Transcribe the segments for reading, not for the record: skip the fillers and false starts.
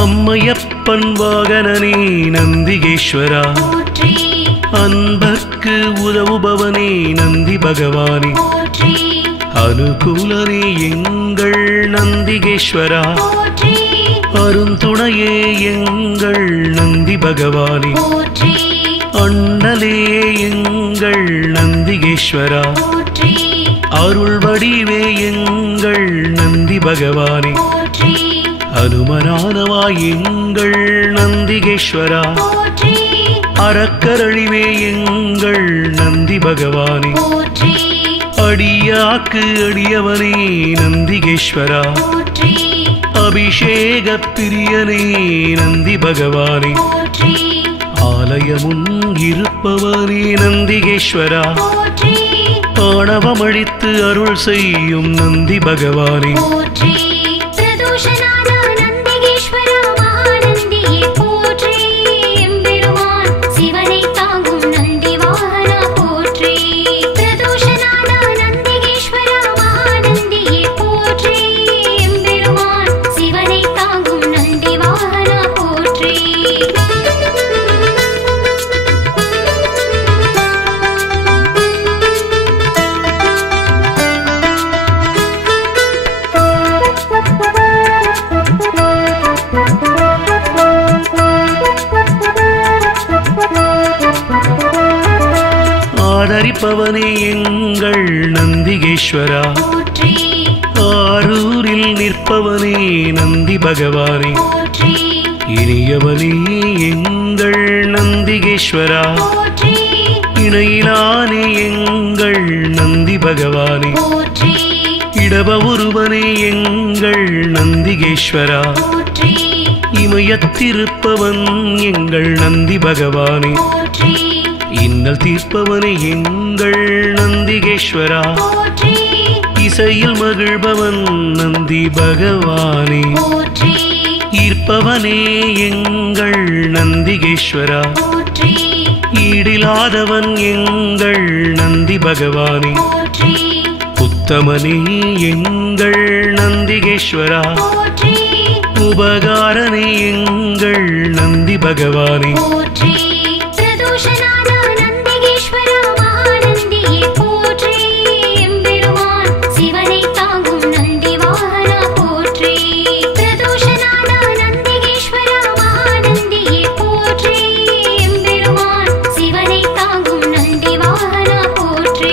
அம்மையப்பன் வாகனனே நந்திகேஸ்வரா அன்பர்க்கு உதவுபவனே நந்தி பகவானே அனுகூலனே எங்கள் நந்திகேஸ்வரா அருந்துணையே எங்கள் நந்தி பகவானே அண்ணலே எங்கள் நந்திகேஸ்வரா அருள் வடிவே எங்கள் நந்தி பகவானே அனுமனானவா எங்கள் நந்திகேஸ்வரா அறக்கரழிவே எங்கள் நந்தி பகவானே அடியாக்கு அடியவனே நந்திகேஸ்வரா அபிஷேக பிரியனே நந்தி பகவானே ஆலயமுன் இருப்பவனே நந்திகேஸ்வரா ஆணவமழித்து அருள் செய்யும் நந்தி பகவானே ஆதரிப்பவனே எங்கள் நந்திகேஸ்வரா ஆரூரில் நிற்பவனே நந்தி பகவானே இனியவனே எங்கள் நந்திகேஸ்வரா இணையிலானே எங்கள் நந்தி பகவானே இடப ஒருவனே எங்கள் நந்திகேஸ்வரா இமயத்திருப்பவன் எங்கள் நந்தி பகவானே இன்னல் தீர்ப்பவனே எங்கள் நந்திகேஸ்வரா இசையில் மகிழ்பவன் நந்தி பகவானே ஈர்ப்பவனே எங்கள் நந்திகேஸ்வரா ஈடிலாதவன் எங்கள் நந்தி பகவானே உத்தமனே எங்கள் நந்திகேஸ்வரா உபகாரனே எங்கள் நந்தி பகவானே நந்திகேஸ்வரா, நந்திகேஸ்வரா, மகாநந்தியே போற்றி. எம்பெருமான் சிவனை தாங்கும் நந்தி வாகனா போற்றி. பிரதோஷநாதா நந்திகேஸ்வரா, மகாநந்தியே போற்றி. எம்பெருமான் சிவனை தாங்கும் நந்தி வாகனா போற்றி.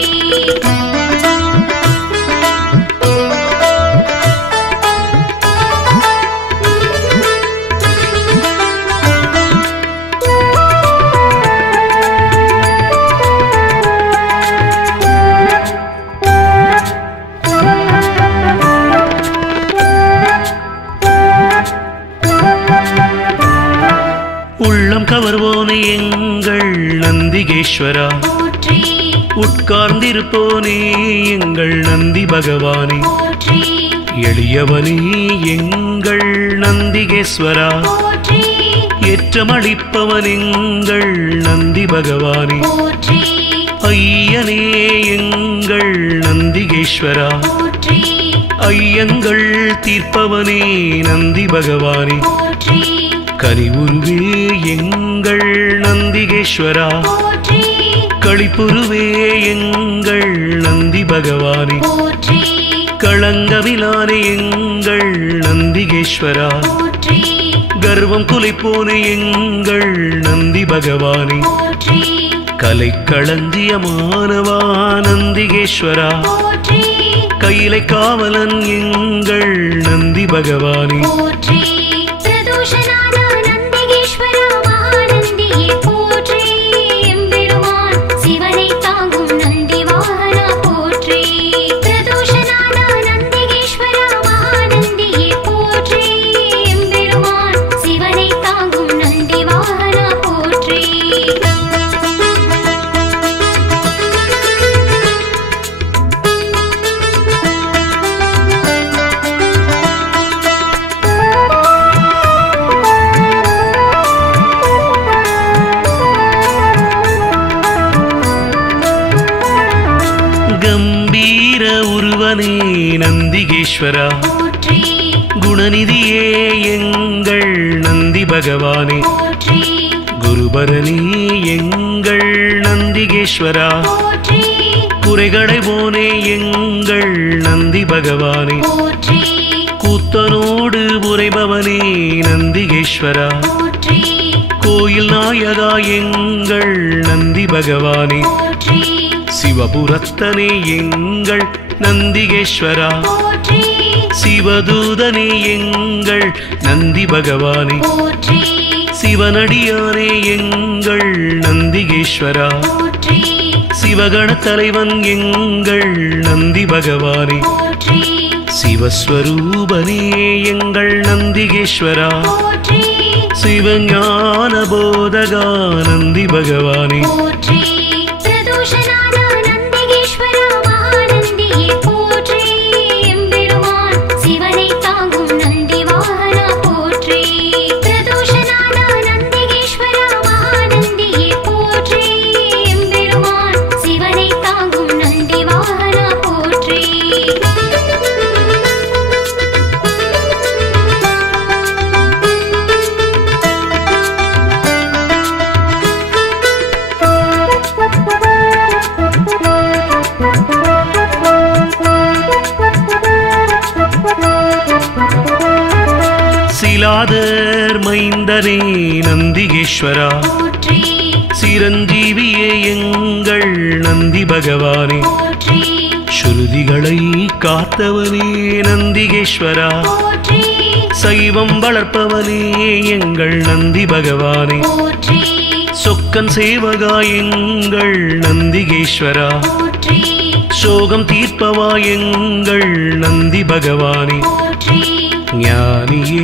உள்ளம் கவர்வோனே எங்கள் நந்திகேஸ்வரா போற்றி உட்கார்ந்திருப்போனே எங்கள் நந்தி பகவானே போற்றி எளியவனே எங்கள் நந்திகேஸ்வரா போற்றி ஏற்றமளிப்பவன் எங்கள் நந்தி பகவானே போற்றி ஐயனே எங்கள் நந்திகேஸ்வரா போற்றி ஐயங்கள் தீர்ப்பவனே நந்தி பகவானே போற்றி கனிவுருவே எங்கள் நந்திகேஸ்வரா போற்றி களிப்புருவே எங்கள் நந்தி பகவானே போற்றி களங்கவிலானே எங்கள் நந்திகேஸ்வரா போற்றி கர்வம் குலைப்போனே எங்கள் நந்தி பகவானே போற்றி கலை களஞ்சியமானவா நந்திகேஸ்வரா போற்றி கையிலை காவலன் எங்கள் நந்தி பகவானே போற்றி பிரதோஷநாதா நந்திகேஸ்வரா, மகாநந்தியே போற்றி. எம்பெருமான் சிவனை தாங்கும் நந்தி கம்பீர உருவனே நந்திகேஸ்வரா போற்றி குணநிதியே எங்கள் நந்தி பகவானே போற்றி குருபரனே எங்கள் நந்திகேஸ்வரா போற்றி குறைகளை போனே எங்கள் நந்தி பகவானே போற்றி கூத்தனோடு உரைபவனே நந்திகேஸ்வரா போற்றி கோயில் நாயகா எங்கள் நந்தி பகவானே போற்றி சிவபுரத்தனே எங்கள் நந்திகேஸ்வரா போற்றி சிவதூதனே எங்கள் நந்தி பகவானே போற்றி சிவனடியானே எங்கள் நந்திகேஸ்வரா போற்றி சிவகண தலைவன் எங்கள் நந்தி பகவானே போற்றி சிவஸ்வரூபனே எங்கள் நந்திகேஸ்வரா போற்றி சிவஞான போதகா நந்தி பகவானே போற்றி பிரதோஷநாத நந்திகேஸ்வரா மகாநந்தியே போற்றி எம்பெருமான் சிவனை தாங்கும் நந்தி வாகனா போற்றி பிரதோஷநாத நந்திகேஸ்வரா மகாநந்தியே போற்றி எம்பெருமான் சிவனை தாங்கும் நந்தி வாகனா போற்றி சிலாதர் மைந்தனே நந்திகேஸ்வரா போற்றி சிரஞ்சீவியே எங்கள் நந்தி பகவானே போற்றி ஸ்ருதிகளை காத்தவனே நந்திகேஸ்வரா போற்றி சைவம் வளர்ப்பவனே எங்கள் நந்தி பகவானே போற்றி சொக்கன் சேவகா எங்கள் நந்திகேஸ்வரா போற்றி சோகம் தீர்ப்பவா எங்கள் நந்தி பகவானே போற்றி ஞானியே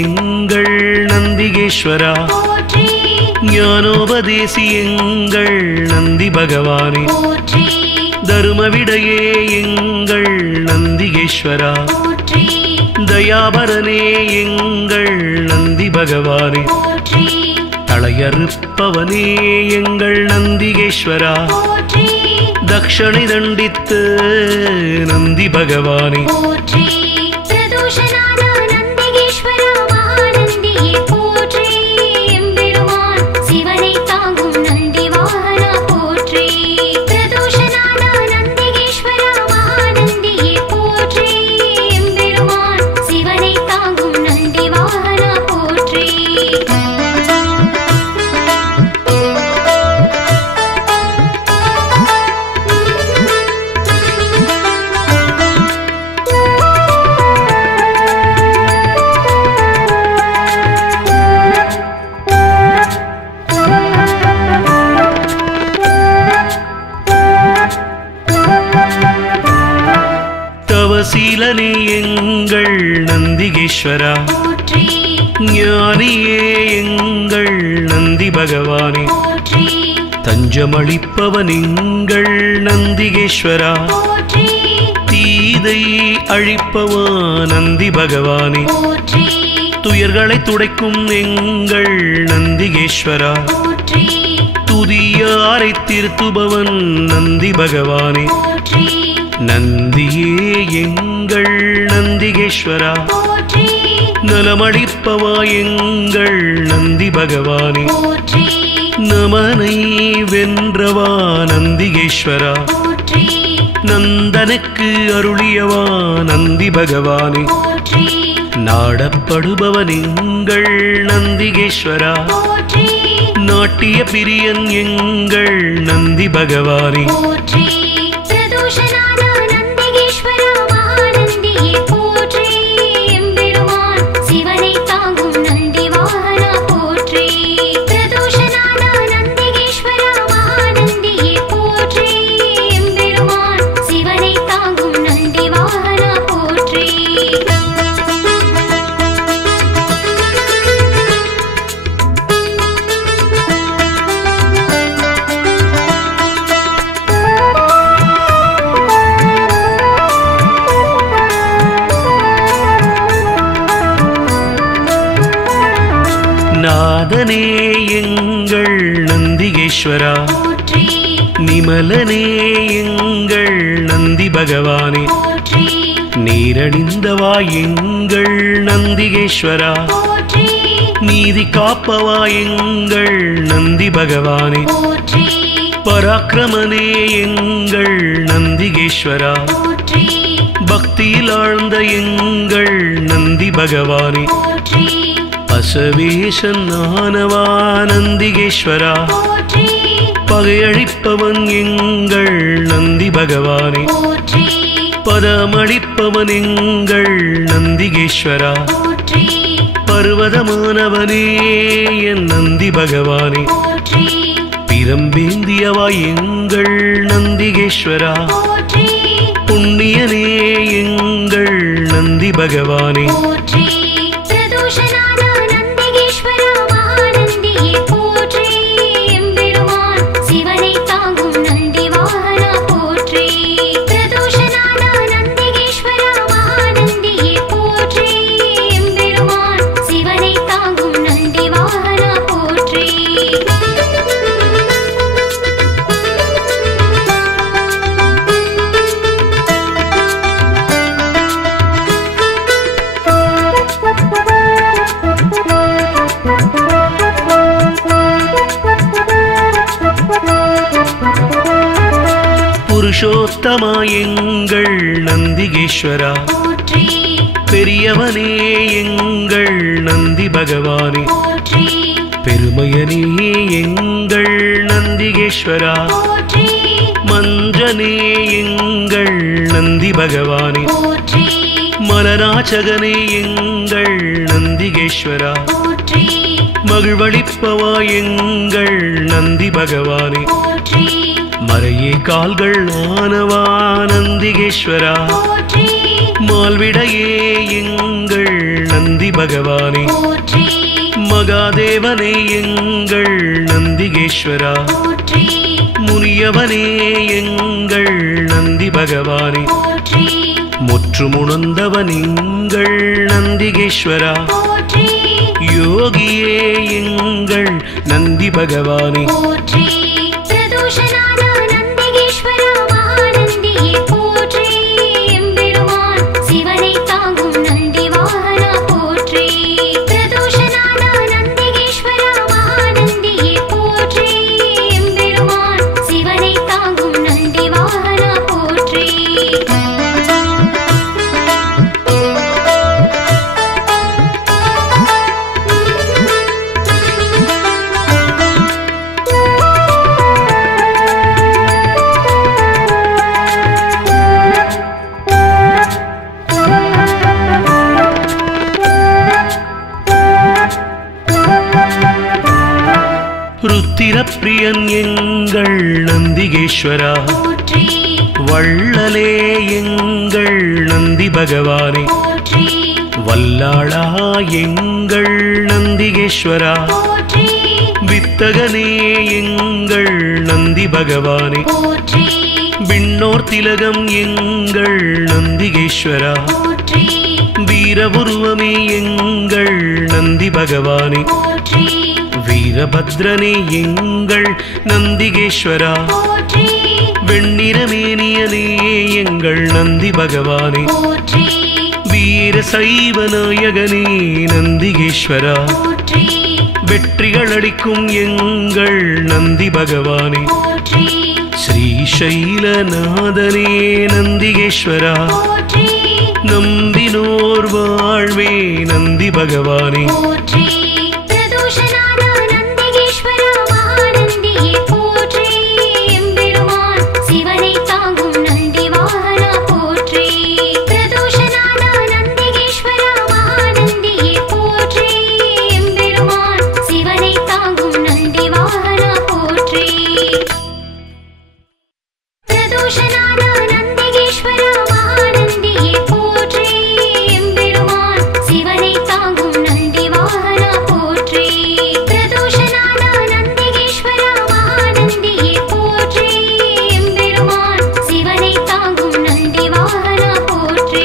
எங்கள் நந்திகேஸ்வரா போற்றி ஞானோபதேசி எங்கள் நந்தி பகவானே போற்றி தருமவிடையே எங்கள் நந்திகேஸ்வரா போற்றி தயாபரனே எங்கள் நந்தி பகவானே போற்றி தளையறுப்பவனே எங்கள் நந்திகேஸ்வரா போற்றி தக்ஷணை தண்டித்து நந்தி பகவானே போற்றி பிரதோஷநாத நந்திகேஸ்வரா மகாநந்தியே போற்றி எம்பெருமான் சிவனை தாங்கும் நந்தி வாகனா போற்றி பிரதோஷநாத நந்திகேஸ்வரா மகாநந்தியே போற்றி எம்பெருமான் சிவனை தாங்கும் நந்தி வாகனா போற்றி தவசீலனே எங்கள் நந்திகேஸ்வரா போற்றி ஞானியே எங்கள் நந்தி பகவானே போற்றி தஞ்சமளிப்பவன் எங்கள் நந்திகேஸ்வரா போற்றி தீதை அழிப்பவா நந்தி பகவானே போற்றி துயர்களை துடைக்கும் எங்கள் நந்திகேஸ்வரா போற்றி துதியாரை திருத்துபவன் நந்தி பகவானே போற்றி நந்தியே எங்கள் நந்திகேஸ்வரா போற்றி நலமளிப்பவா எங்கள் நந்தி பகவானே போற்றி நமனை வென்றவா நந்திகேஸ்வரா போற்றி நந்தனுக்கு அருளியவா நந்தி பகவானே போற்றி நாடப்படுபவன் எங்கள் நந்திகேஸ்வரா போற்றி நாட்டிய பிரியன் எங்கள் நந்தி பகவானே போற்றி பிரதோஷநாத நந்திகேஸ்வரா மகாநந்தியே போற்றி எம்பெருமான் சிவனை தாங்கும் நந்தி வாகனா போற்றி பிரதோஷநாத நந்திகேஸ்வரா மகாநந்தியே போற்றி எம்பெருமான் சிவனை தாங்கும் நந்தி வாகனா போற்றி நாதனே எங்கள் நந்திகேஸ்வரா போற்றி நிமலனே எங்கள் நந்தி பகவானே போற்றி நீரணிந்தவா எங்கள் நந்திகேஸ்வரா போற்றி நீதி காப்பவா எங்கள் நந்தி பகவானே போற்றி பராக்கிரமனே எங்கள் நந்திகேஸ்வரா போற்றி பக்தியில் ஆழ்ந்த எங்கள் நந்தி பகவானே போற்றி அசவேசன் ஆனவா நந்திகேஸ்வரா போற்றி பகையழிப்பவன் எங்கள் நந்தி பகவானே போற்றி பதமளிப்பவன் எங்கள் நந்திகேஸ்வரா போற்றி பர்வதமானவனே என் நந்தி பகவானே போற்றி பிரம்பேந்தியவா எங்கள் நந்திகேஸ்வரா போற்றி புண்ணியனே எங்கள் நந்தி பகவானே போற்றி பிரதோஷநாத நந்திகேஸ்வரா மகாநந்தியே போற்றி எம்பெருமான் சிவனை தாங்கும் நந்தி வாகனா போற்றி பிரதோஷநாத நந்திகேஸ்வரா மகாநந்தியே போற்றி எம்பெருமான் சிவனை தாங்கும் நந்தி வாகனா போற்றி புருஷோத்தமா எங்கள் நந்திகேஸ்வரா போற்றி பெரியவனே எங்கள் நந்தி பகவானே போற்றி பெருமையனே எங்கள் நந்திகேஸ்வரா போற்றி மஞ்சனே எங்கள் நந்தி பகவானே போற்றி மலராச்சகனே எங்கள் நந்திகேஸ்வரா போற்றி மகிழ்வளிப்பவா எங்கள் நந்தி பகவானே போற்றி மறையே கால்கள் ஆனவா நந்திகேஸ்வரா போற்றி மால்விடையே எங்கள் நந்தி பகவானே போற்றி மகாதேவனே எங்கள் நந்திகேஸ்வரா போற்றி முனியவனே எங்கள் நந்தி பகவானே போற்றி முற்றுமுணர்ந்தவன் எங்கள் நந்திகேஸ்வரா போற்றி யோகியே எங்கள் நந்தி பகவானே போற்றி பிரதோஷநாத நந்திகேஸ்வரா மகாநந்தியே போற்றி எம்பெருமான் சிவனை தாங்கும் நந்தி வாகனா போற்றி பிரதோஷநாத நந்திகேஸ்வரா மகாநந்தியே போற்றி எம்பெருமான் சிவனை தாங்கும் நந்தி வாகனா போற்றி ருத்திரப்பிரியன் எங்கள் நந்திகேஸ்வரா போற்றி வள்ளலே எங்கள் நந்தி பகவானே போற்றி வல்லாளா எங்கள் நந்திகேஸ்வரா போற்றி வித்தகனே எங்கள் நந்தி பகவானே போற்றி விண்ணோர் திலகம் எங்கள் நந்திகேஸ்வரா போற்றி வீரபுருவமே எங்கள் நந்தி பகவானே போற்றி வீரபத்ரனே எங்கள் நந்திகேஸ்வரா போற்றி வெண்ணிறமேனியனே எங்கள் நந்தி பகவானே போற்றி வீர சைவ நாயகனே நந்திகேஸ்வரா போற்றி வெற்றிகள் அளிக்கும் எங்கள் நந்தி பகவானே போற்றி ஸ்ரீசைலநாதனே நந்திகேஸ்வரா போற்றி நம்பினோர் வாழ்வே நந்தி பகவானே போற்றி பிரதோஷநாத நந்திகேஸ்வரா மகாநந்தியே போற்றி எம்பெருமான் சிவனை தாங்கும் நந்தி வாகனா போற்றி பிரதோஷநாத நந்திகேஸ்வரா மகாநந்தியே போற்றி எம்பெருமான் சிவனை தாங்கும் நந்தி வாகனா போற்றி பிரதோஷநாத நந்திகேஸ்வரா மகாநந்தியே போற்றி எம்பெருமான் சிவனை தாங்கும் நந்தி வாகனா போற்றி பிரதோஷநாத நந்திகேஸ்வரா மகாநந்தியே போற்றி எம்பெருமான் சிவனை தாங்கும் நந்தி வாகனா போற்றி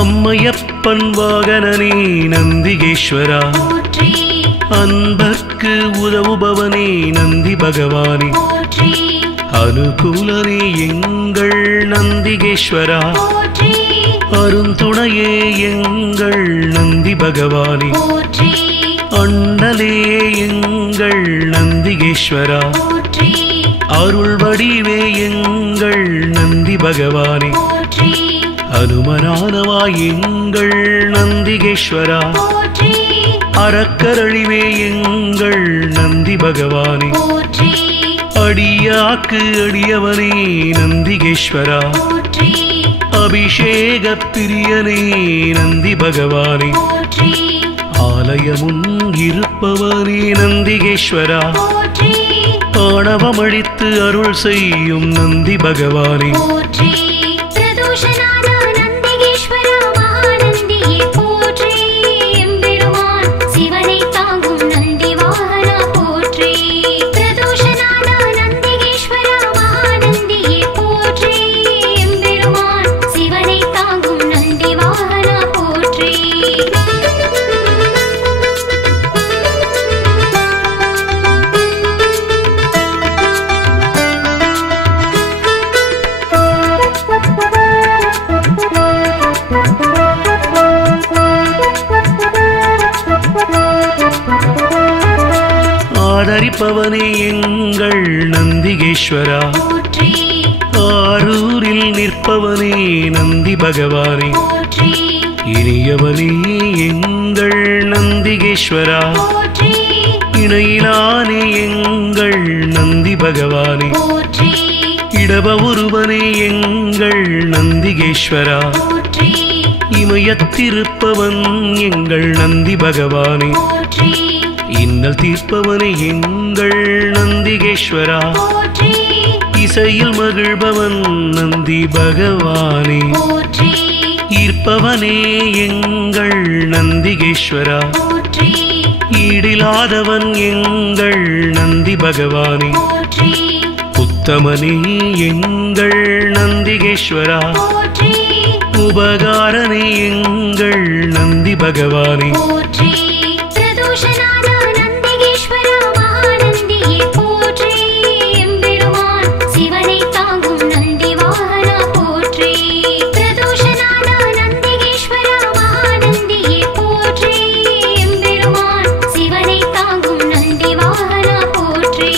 அம்மையப்பன் வாகனனே நந்திகேஸ்வரா போற்றி அன்பர்க்கு உதவுபவனே நந்தி பகவானே போற்றி அனுகூலனே எங்கள் நந்திகேஸ்வரா போற்றி அருந்துணையே எங்கள் நந்தி பகவானே போற்றி அண்ணலே எங்கள் நந்திகேஸ்வரா போற்றி அருள் வடிவே எங்கள் நந்தி பகவானே போற்றி அனுமனானவா எங்கள் நந்திகேஸ்வரா போற்றி அறக்கரழிவே எங்கள் நந்தி பகவானே போற்றி அடியாக்கு அடியவனே நந்திகேஸ்வரா போற்றி அபிஷேக பிரியனே நந்தி பகவானே போற்றி ஆலயமுன் இருப்பவனே நந்திகேஸ்வரா போற்றி ஆணவமழித்து அருள் செய்யும் நந்தி பகவானே போற்றி பிரதோஷநாத நந்திகேஸ்வரா மகாநந்தியே போற்றி எம்பெருமான் சிவனை தாங்கும் நந்தி வாகனா போற்றி பிரதோஷநாத நந்திகேஸ்வரா மகாநந்தியே போற்றி எம்பெருமான் சிவனை தாங்கும் நந்தி வாகனா போற்றி ஆதரிப்பவனே எங்கள் நந்திகேஸ்வரா போற்றி ஆரூரில் நிற்பவனே நந்தி பகவானே போற்றி இனியவனே எங்கள் நந்திகேஸ்வரா போற்றி இணையிலானே எங்கள் நந்தி பகவானே போற்றி இடப ஒருவனே எங்கள் நந்திகேஸ்வரா போற்றி இமயத்திருப்பவன் எங்கள் நந்தி பகவானே போற்றி இன்னல் தீர்ப்பவனே எங்கள் நந்திகேஸ்வரா போற்றி இசையில் மகிழ்பவன் நந்தி பகவானே போற்றி ஈர்ப்பவனே எங்கள் நந்திகேஸ்வரா போற்றி ஈடிலாதவன் எங்கள் நந்தி பகவானே போற்றி உத்தமனே எங்கள் நந்திகேஸ்வரா போற்றி உபகாரனே எங்கள் நந்தி பகவானே போற்றி பிரதோஷநாத நந்திகேஸ்வரா மகாநந்தியே போற்றி எம்பெருமான் சிவனை தாங்கும் நந்தி வாகனா போற்றி பிரதோஷநாத நந்திகேஸ்வரா மகாநந்தியே போற்றி எம்பெருமான் சிவனை தாங்கும் நந்தி வாகனா போற்றி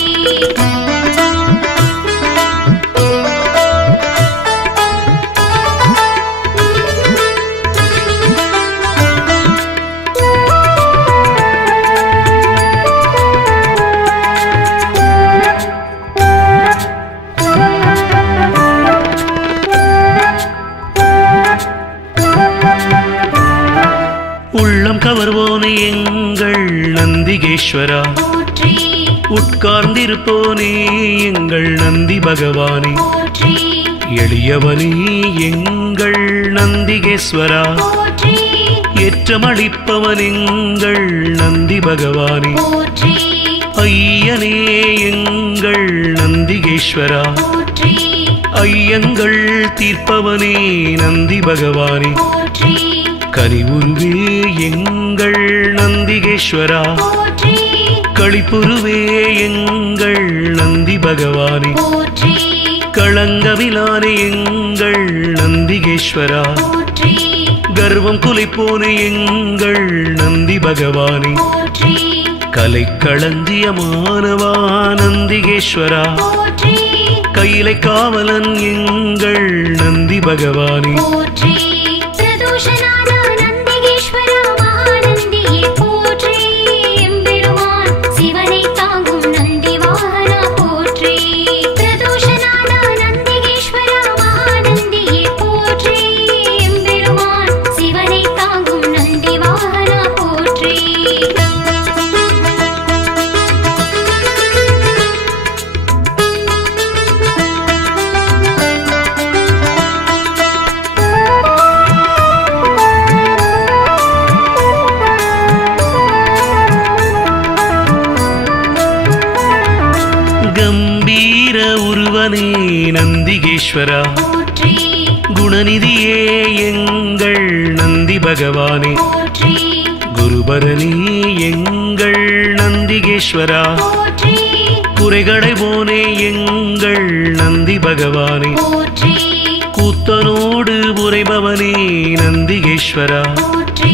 உள்ளம் கவர்வோனே எங்கள் நந்திகேஸ்வரா போற்றி உட்கார்ந்திருப்போனே எங்கள் நந்தி பகவானே போற்றி எளியவனே எங்கள் நந்திகேஸ்வரா போற்றி ஏற்றமளிப்பவன் எங்கள் நந்தி பகவானே போற்றி ஐயனே எங்கள் நந்திகேஸ்வரா போற்றி ஐயங்கள் தீர்ப்பவனே நந்தி பகவானே போற்றி கனிவுருவே எங்கள் நந்திகேஸ்வரா போற்றி களிப்புருவே எங்கள் நந்தி பகவானே போற்றி களங்கமிலானே எங்கள் நந்திகேஸ்வரா போற்றி கர்வம் குலைப்போனே எங்கள் நந்தி பகவானே போற்றி கலைக்களஞ்சியமானவா நந்திகேஸ்வரா போற்றி கையிலை காவலன் எங்கள் நந்தி பகவானே போற்றி பிரதோஷநாத நந்திகேஸ்வரா மகாநந்தியே போற்றி எம்பெருமான் சிவனை தாங்கும் நந்தி வாகனா போற்றி பிரதோஷநாத நந்திகேஸ்வரா மகாநந்தியே போற்றி எம்பெருமான் சிவனை தாங்கும் நந்தி வாகனா போற்றி கம்பீர உருவனே நந்திகேஸ்வரா போற்றி குணநிதியே எங்கள் நந்தி பகவானே போற்றி குருபரணி எங்கள் நந்திகேஸ்வரா போற்றி குறைகளை போனே எங்கள் நந்தி பகவானே போற்றி கூத்தனோடு உரைபவனே நந்திகேஸ்வரா போற்றி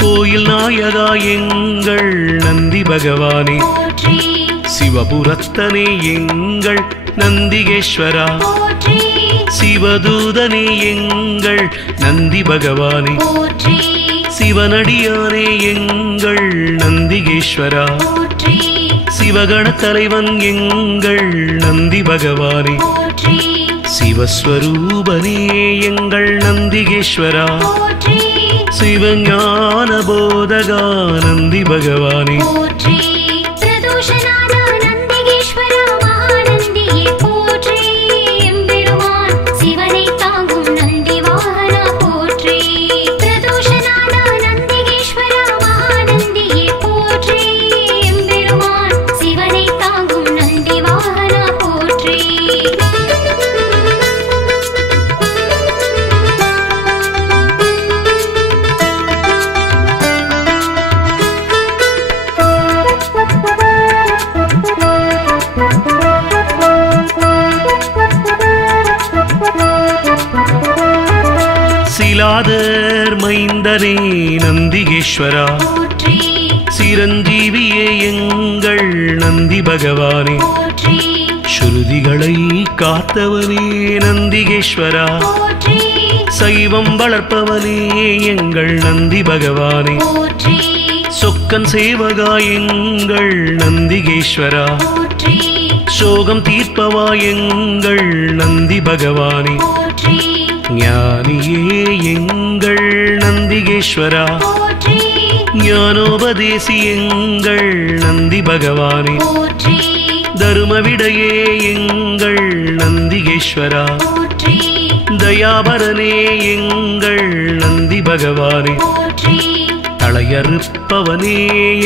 கோயில் நாயகா எங்கள் நந்தி பகவானே போற்றி சிவபுரத்தனே எங்கள் நந்திகேஸ்வரா போற்றி சிவதூதனே எங்கள் நந்தி பகவானே போற்றி சிவனடியானே எங்கள் நந்திகேஸ்வரா போற்றி சிவகண தலைவன் எங்கள் நந்தி பகவானே போற்றி சிவஸ்வரூபனே எங்கள் நந்திகேஸ்வரா போற்றி சிவஞான போதகா நந்தி பகவானே போற்றி பிரதோஷநாத நந்திகேஸ்வரா மகாநந்தியே போற்றி எம்பெருமான் சிவனை தாங்கும் நந்தி வாகனா போற்றி பிரதோஷநாத நந்திகேஸ்வரா மகாநந்தியே போற்றி எம்பெருமான் சிவனை தாங்கும் நந்தி வாகனா போற்றி சிலாதர் மைந்தனே நந்திகேஸ்வரா போற்றி சிரஞ்சீவியே எங்கள் நந்தி பகவானே போற்றி ஸ்ருதிகளை காத்தவனே நந்திகேஸ்வரா போற்றி சைவம் வளர்ப்பவனே எங்கள் நந்தி பகவானே போற்றி சொக்கன் சேவகா எங்கள் நந்திகேஸ்வரா போற்றி சோகம் தீர்ப்பவா எங்கள் நந்தி பகவானே போற்றி ஞானியே எங்கள் நந்திகேஸ்வரா போற்றி ஞானோபதேசி எங்கள் நந்தி பகவானே போற்றி தருமவிடையே எங்கள் நந்திகேஸ்வரா போற்றி தயாபரனே எங்கள் நந்தி பகவானே போற்றி தளையறுப்பவனே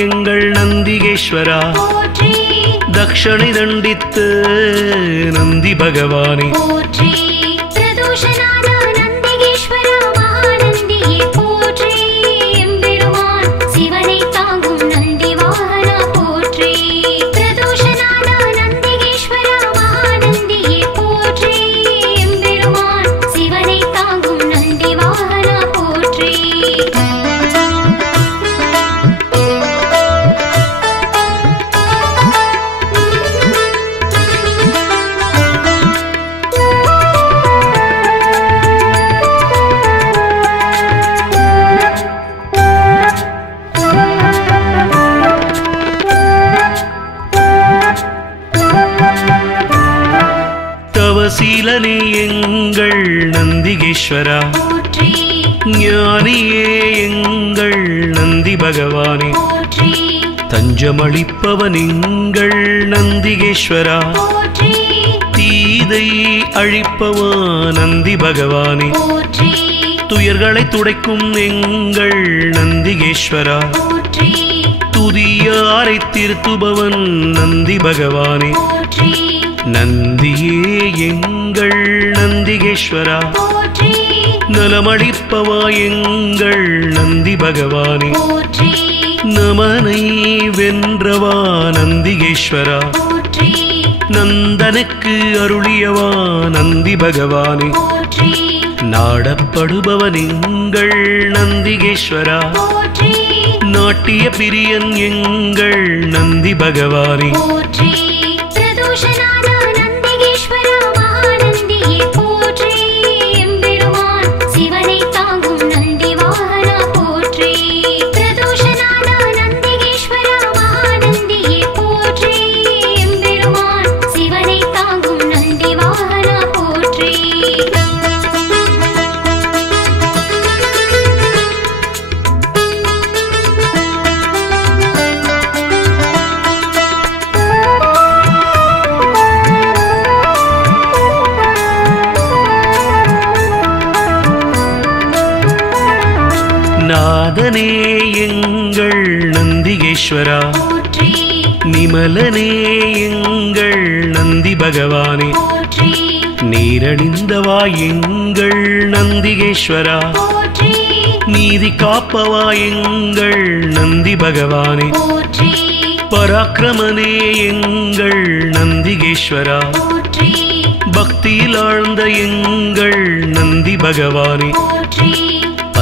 எங்கள் நந்திகேஸ்வரா போற்றி தக்ஷணை தண்டித்து நந்தி பகவானே போற்றி பிரதோஷநாத நந்திகேஸ்வரா மகாநந்தியே போற்றி எம்பெருமான் சிவனை தாங்கும் நந்தி வாகனா போற்றி பிரதோஷநாத நந்திகேஸ்வரா மகாநந்தியே போற்றி எம்பெருமான் சிவனை தாங்கும் நந்தி வாகனா போற்றி தவசீலனே எங்கள் நந்திகேஸ்வரா போற்றி ஞானியே எங்கள் நந்தி பகவானே போற்றி தஞ்சமளிப்பவன் எங்கள் நந்திகேஸ்வரா போற்றி தீதை அழிப்பவா நந்தி பகவானே போற்றி துயர்களை துடைக்கும் எங்கள் நந்திகேஸ்வரா போற்றி துதியாரை திருத்துபவன் நந்தி பகவானே போற்றி நந்தியே எங்கள் நந்திகேஸ்வரா போற்றி நலமளிப்பவா எங்கள் நந்தி பகவானே போற்றி நமனை வென்றவா நந்திகேஸ்வரா போற்றி நந்தனுக்கு அருளியவா நந்தி பகவானே போற்றி நாடப்படுபவன் எங்கள் நந்திகேஸ்வரா போற்றி நாட்டிய பிரியன் எங்கள் நந்தி பகவானே போற்றி பிரதோஷநாத நந்திகேஸ்வரா மகாநந்தியே போற்றி எம்பெருமான் சிவனை தாங்கும் நந்தி வாகனா போற்றி பிரதோஷநாத நந்திகேஸ்வரா மகாநந்தியே போற்றி எம்பெருமான் சிவனை தாங்கும் நந்தி வாகனா போற்றி நாதனே எங்கள் நந்திகேஸ்வரா போற்றி நிமலனே எங்கள் நந்தி பகவானே போற்றி நீரணிந்தவா எங்கள் நந்திகேஸ்வரா, போற்றி நீதி காப்பவா எங்கள் நந்தி பகவானே, போற்றி பராக்கிரமனே எங்கள் நந்திகேஸ்வரா, போற்றி பக்தியில் ஆழ்ந்த எங்கள் நந்தி பகவானே, போற்றி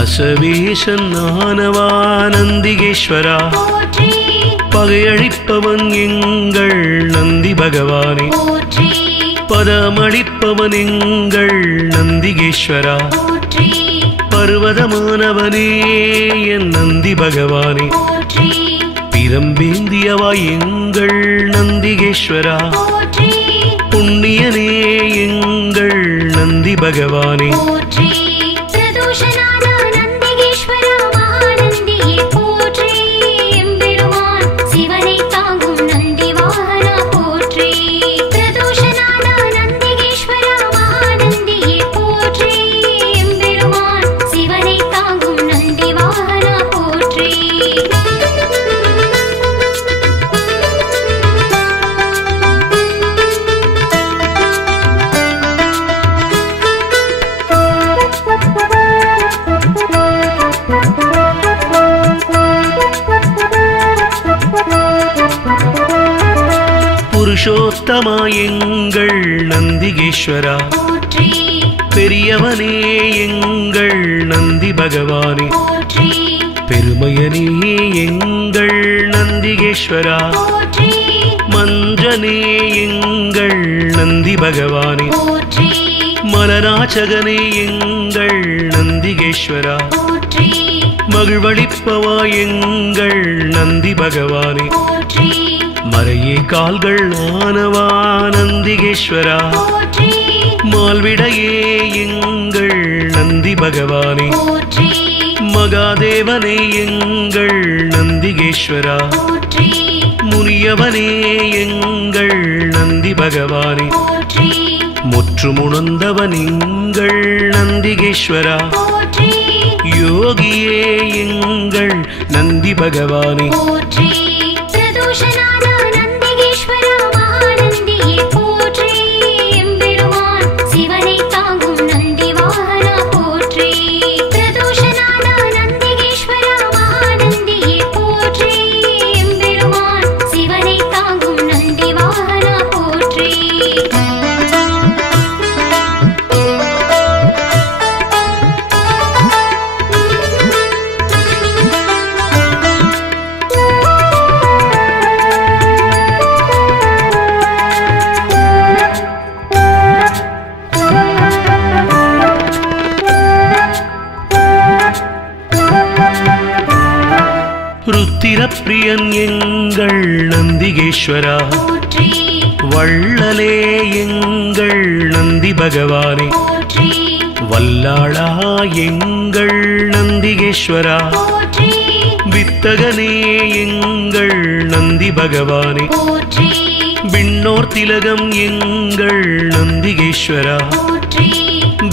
அசவேசன் ஆனவா நந்திகேஸ்வரா, போற்றி பகையழிப்பவன் எங்கள் நந்தி பகவானே, போற்றி பதமளிப்பவன் எங்கள் நந்திகேஸ்வரா, போற்றி பர்வதமானவனே என் நந்தி பகவானே, போற்றி பிரம்பேந்தியவா எங்கள் நந்திகேஸ்வரா, போற்றி புண்ணியனே எங்கள் நந்தி பகவானே, போற்றி பிரதோஷநாத நந்திகேஸ்வரா மகாநந்தியே போற்றி எம்பெருமான் சிவனை தாங்கும் நந்தி வாகனா போற்றி பிரதோஷநாத நந்திகேஸ்வரா மகாநந்தியே போற்றி எம்பெருமான் சிவனை தாங்கும் நந்தி வாகனா போற்றி புருஷோத்தமா எங்கள் நந்திகேஸ்வரா, போற்றி பெரியவனே எங்கள் நந்தி பகவானே, போற்றி பெருமையனே எங்கள் நந்திகேஸ்வரா, போற்றி மஞ்சனே எங்கள் நந்தி பகவானே, போற்றி மலநாச்சகனே எங்கள் நந்திகேஸ்வரா, போற்றி மகிழ்வளிப்பவா எங்கள் நந்தி பகவானே, போற்றி மறையே கால்கள் ஆனவா நந்திகேஸ்வரா, போற்றி மால்விடையே எங்கள் நந்தி பகவானே, போற்றி மகாதேவனே எங்கள் நந்திகேஸ்வரா, போற்றி முனியவனே எங்கள் நந்தி பகவானே, போற்றி முற்றுமுணர்ந்தவன் எங்கள் நந்திகேஸ்வரா, போற்றி யோகியே எங்கள் நந்தி பகவானே, போற்றி பிரதோஷநாத நந்திகேஸ்வரா மகாநந்தியே போற்றி எம்பெருமான் சிவனை தாங்கும் நந்தி வாகனா போற்றி பிரதோஷநாத நந்திகேஸ்வரா மகாநந்தியே போற்றி எம்பெருமான் சிவனை தாங்கும் நந்தி வாகனா போற்றி ருத்திரப்பிரியன் எங்கள் நந்திகேஸ்வரா, போற்றி வள்ளலே எங்கள் நந்தி பகவானே, போற்றி வல்லாளா எங்கள் நந்திகேஸ்வரா, போற்றி வித்தகனே எங்கள் நந்தி பகவானே, போற்றி விண்ணோர் திலகம் எங்கள் நந்திகேஸ்வரா, போற்றி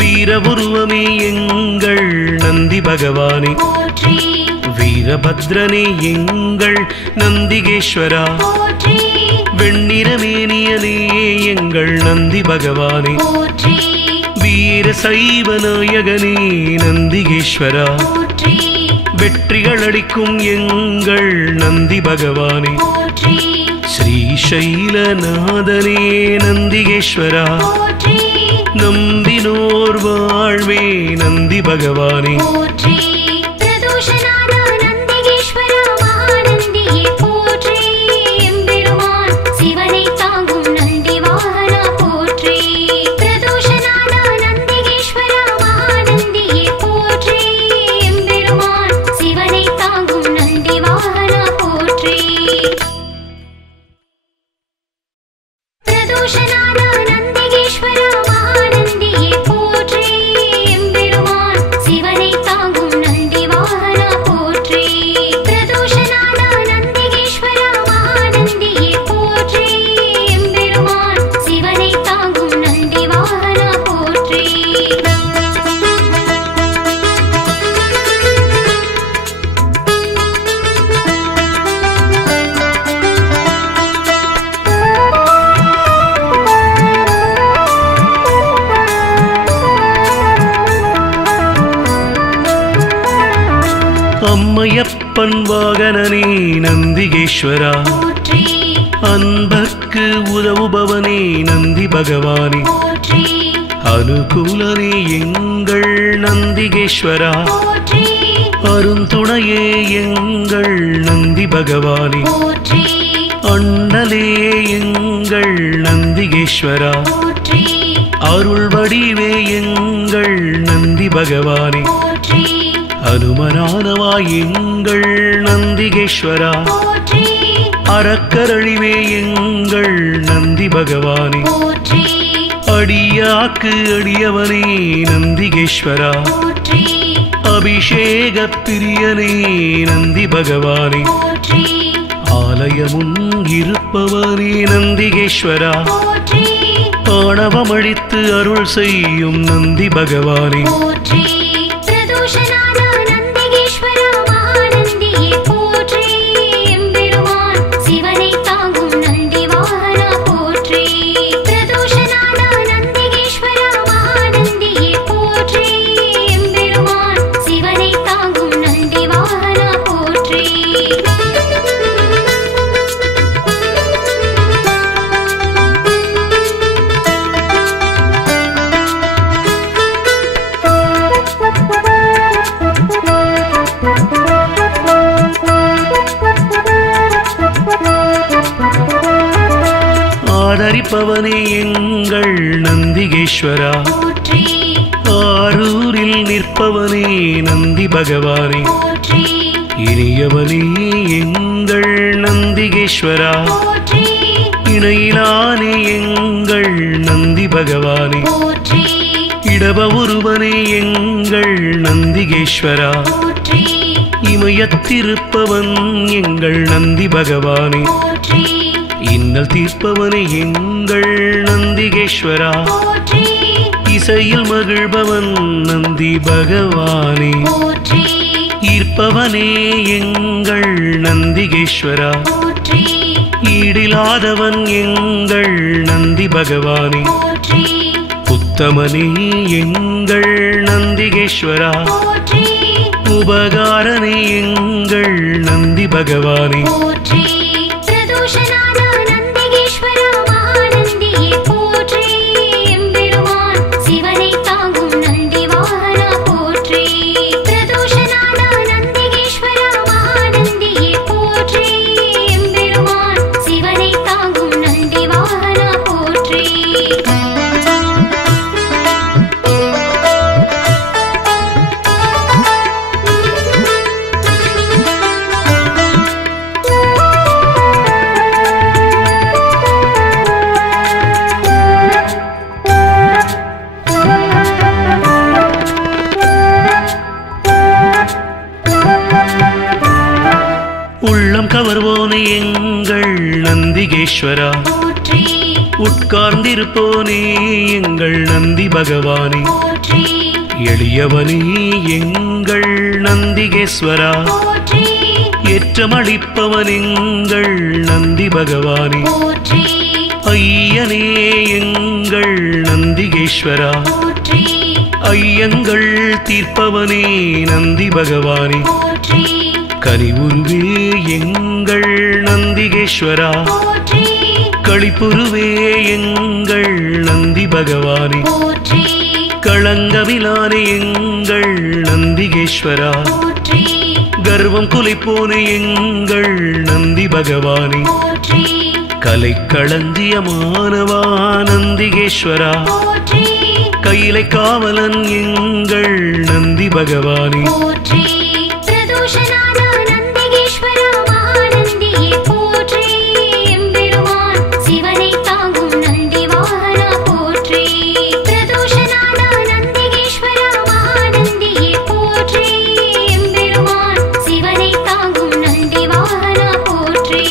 வீரபுருவமே எங்கள் நந்தி பகவானே, போற்றி வீரபத்ரனே எங்கள் நந்திகேஸ்வரா, போற்றி வெண்ணிறமேனியனே எங்கள் நந்தி பகவானே, போற்றி வீர சைவ நாயகனே நந்திகேஸ்வரா, போற்றி வெற்றிகள் அளிக்கும் எங்கள் நந்தி பகவானே, போற்றி ஸ்ரீசைலநாதனே நந்திகேஸ்வரா, போற்றி நம்பினோர் வாழ்வே நந்தி பகவானே, போற்றி பிரதோஷநாத நந்திகேஸ்வரா மகாநந்தியே போற்றி எம்பெருமான் சிவனை தாங்கும் நந்தி வாகனா போற்றி பிரதோஷநாத நந்திகேஸ்வரா மகாநந்தியே போற்றி எம்பெருமான் சிவனை தாங்கும் நந்தி வாகனா போற்றி பிரதோஷநாத நந்திகேஸ்வரா மகாநந்தியே போற்றி எம்பெருமான் சிவனை தாங்கும் நந்தி வாகனா போற்றி பிரதோஷநாத நந்திகேஸ்வரா மகாநந்தியே போற்றி எம்பெருமான் சிவனை தாங்கும் நந்தி வாகனா போற்றி அம்மையப்பன் வாகனனே நந்திகேஸ்வரா போற்றி அன்பர்க்கு உதவுபவனே நந்தி பகவானே போற்றி அனுகூலனே எங்கள் நந்திகேஸ்வரா போற்றி அருந்துணையே எங்கள் நந்தி பகவானே போற்றி அண்ணலே எங்கள் நந்திகேஸ்வரா போற்றி அருள் வடிவே எங்கள் நந்தி பகவானே போற்றி அனுமனானவா எங்கள் நந்திகேஸ்வரா போற்றி அறக்கரழிவே எங்கள் நந்தி பகவானே போற்றி அடியாக்கு அடியவனே நந்திகேஸ்வரா போற்றி அபிஷேக பிரியனே நந்தி பகவானே போற்றி ஆலயமும் இருப்பவனே நந்திகேஸ்வரா போற்றி ஆணவமழித்து அருள் செய்யும் நந்தி பகவானே போற்றி பிரதோஷநாத நந்திகேஸ்வரா மகாநந்தியே போற்றி எம்பெருமான் சிவனை தாங்கும் நந்தி வாகனா போற்றி பிரதோஷநாத நந்திகேஸ்வரா மகாநந்தியே போற்றி எம்பெருமான் சிவனை தாங்கும் நந்தி வாகனா போற்றி ஆதரிப்பவனே எங்கள் நந்திகேஸ்வரா போற்றி ஆரூரில் நிற்பவனே நந்தி பகவானே போற்றி இனியவனே எங்கள் நந்திகேஸ்வரா போற்றி இணையிலானே எங்கள் நந்தி பகவானே போற்றி இடப ஒருவனே எங்கள் நந்திகேஸ்வரா போற்றி இமயத்திருப்பவன் எங்கள் நந்தி பகவானே போற்றி இன்னல் தீர்ப்பவனே எங்கள் நந்திகேஸ்வரா போற்றி இசையில் மகிழ்பவன் நந்தி பகவானே போற்றி ஈர்ப்பவனே எங்கள் நந்திகேஸ்வரா போற்றி ஈடிலாதவன் எங்கள் நந்தி பகவானே போற்றி உத்தமனே எங்கள் நந்திகேஸ்வரா போற்றி உபகாரனே எங்கள் நந்தி பகவானே போற்றி பிரதோஷநாத நந்திகேஸ்வரா மகாநந்தியே போற்றி எம்பெருமான் சிவனை தாங்கும் நந்தி வாகனா போற்றி பிரதோஷநாத நந்திகேஸ்வரா மகாநந்தியே போற்றி எம்பெருமான் சிவனை தாங்கும் நந்தி வாகனா போற்றி உள்ளம் கவர்வோனே எங்கள் நந்திகேஸ்வரா போற்றி உட்கார்ந்திருப்போனே எங்கள் நந்தி பகவானே போற்றி எளியவனே எங்கள் நந்திகேஸ்வரா போற்றி ஏற்றமளிப்பவன் எங்கள் நந்தி பகவானே போற்றி ஐயனே எங்கள் நந்திகேஸ்வரா போற்றி ஐயங்கள் தீர்ப்பவனே நந்தி பகவானே போற்றி கனிவுருவே எங்கள் நந்திகேஸ்வரா போற்றி களிப்புருவே எங்கள் நந்தி பகவானே போற்றி களங்கமிலானே எங்கள் நந்திகேஸ்வரா போற்றி கர்வம் குலைப்போனே எங்கள் நந்தி பகவானே போற்றி கலை களஞ்சியமானவா நந்திகேஸ்வரா போற்றி கையிலை காவலன் எங்கள் நந்தி பகவானே போற்றி பிரதோஷநாத நந்திகேஸ்வரா மகாநந்தியே போற்றி எம்பெருமான் சிவனை தாங்கும் நந்தி வாகனா போற்றி பிரதோஷநாத நந்திகேஸ்வரா மகாநந்தியே போற்றி எம்பெருமான் சிவனை தாங்கும் நந்தி வாகனா போற்றி